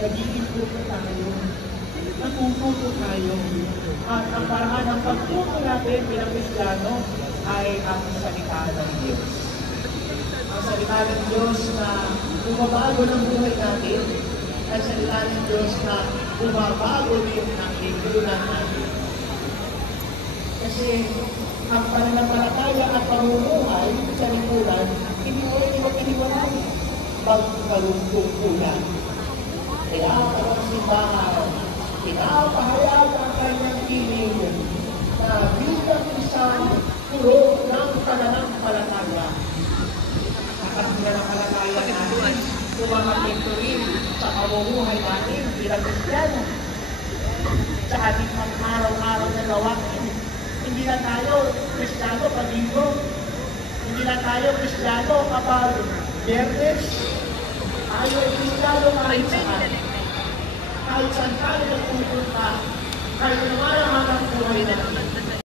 nag-iimprove na tayo. Natututo tayo. At ang paraan ng pagtuto natin bilang Kristiyano ay ang salita ng Diyos. Ang salita ng Diyos na bumabago ng buhay natin, ang salita ng Diyos na bumabago din ang lipunan natin. Kasi ang pananampalataya at pamumuhay sa lipunan, hindi mo iniwalay pagkalungkulan. Kaya ang simbahan, pinapahayag ang kanyang piling na bilang isang puro ng pananampalataya. Ang pananampalataya natin, kumamapito rin sa pamumuhay natin bilang Kristiyano. Sa ating pang-araw-araw na gawain, hindi na tayo Kristiyano pag linggo. Hindi na tayo Kristiyano kapag Biyernes. Tayo ay Kristiyano kahit saan. Kahit saan tayo nagpupunta, kahit naman ang buhay natin.